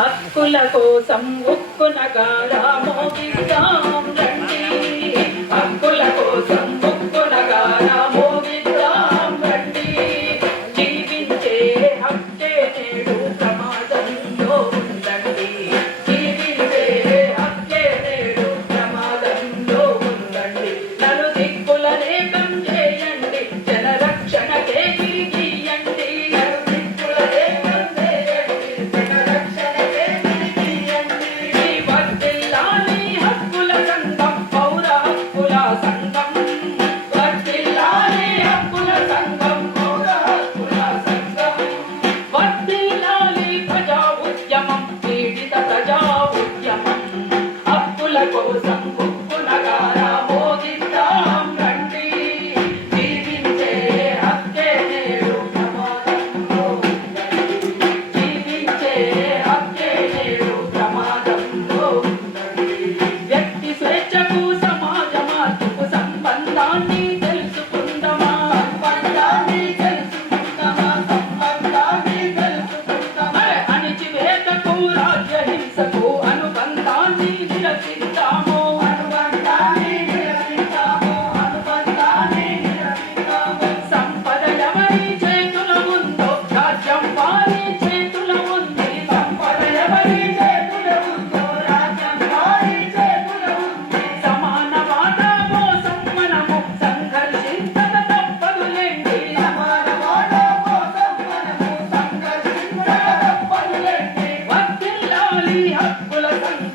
హక్కుల కోసం ఉక్కునగా గారా Yeah. Hallelujah.